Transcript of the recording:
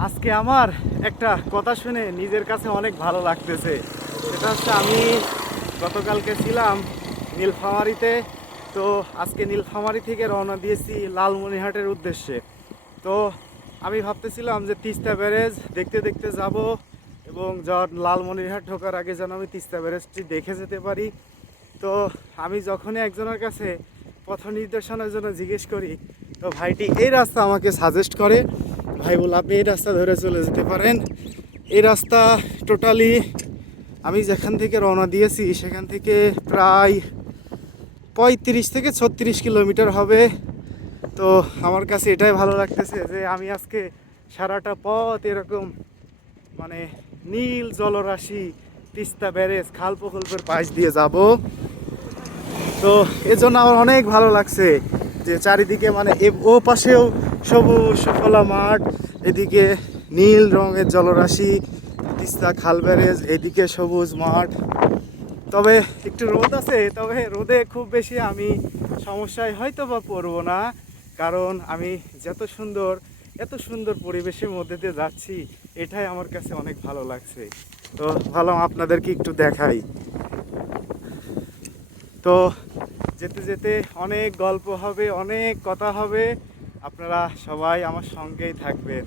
আজকে আমার একটা কথা শুনে নিজের কাছে অনেক ভালো লাগতেছে। সেটা হচ্ছে আমি গতকালকে ছিলাম নীলফামারীতে। তো আজকে নীলফামারী থেকে রওনা দিয়েছি লালমনিরহাটের উদ্দেশ্যে। তো আমি ভাবতেছিলাম যে তিস্তা ব্যারেজ দেখতে দেখতে যাব এবং লালমনিরহাট ঢোকার আগে যেন আমি তিস্তা ব্যারেজটি দেখে যেতে পারি। তো আমি যখনই একজনের কাছে পথ নির্দেশনার জন্য জিজ্ঞেস করি, তো ভাইটি এই রাস্তা আমাকে সাজেস্ট করে। ভাই বলে আপনি এই রাস্তা ধরে চলে যেতে পারেন। এই রাস্তা টোটালি আমি যেখান থেকে রওনা দিয়েছি সেখান থেকে প্রায় 35 থেকে 36 কিলোমিটার হবে। তো আমার কাছে এটাই ভালো লাগতেছে যে আমি আজকে সারাটা পথ এরকম মানে নীল জলরাশি, তিস্তা ব্যারেজ, খাল প্রকল্পের পাশ দিয়ে যাব। তো এজন্য আমার অনেক ভালো লাগছে যে চারিদিকে মানে ও পাশেও সবুজ খোলা মাঠ, এদিকে নীল রঙের জলরাশি, তিস্তা খাল ব্যারেজ, এদিকে সবুজ মাঠ। তবে একটু রোদ আছে, তবে রোদে খুব বেশি আমি সমস্যায় হয়তো বা পড়বো না, কারণ আমি এত সুন্দর পরিবেশের মধ্যে দিয়ে যাচ্ছি, এটাই আমার কাছে অনেক ভালো লাগছে। তো ভালো আপনাদেরকে একটু দেখাই। তো যেতে যেতে অনেক গল্প হবে, অনেক কথা হবে। আপনারা সবাই আমার সঙ্গেই থাকবেন।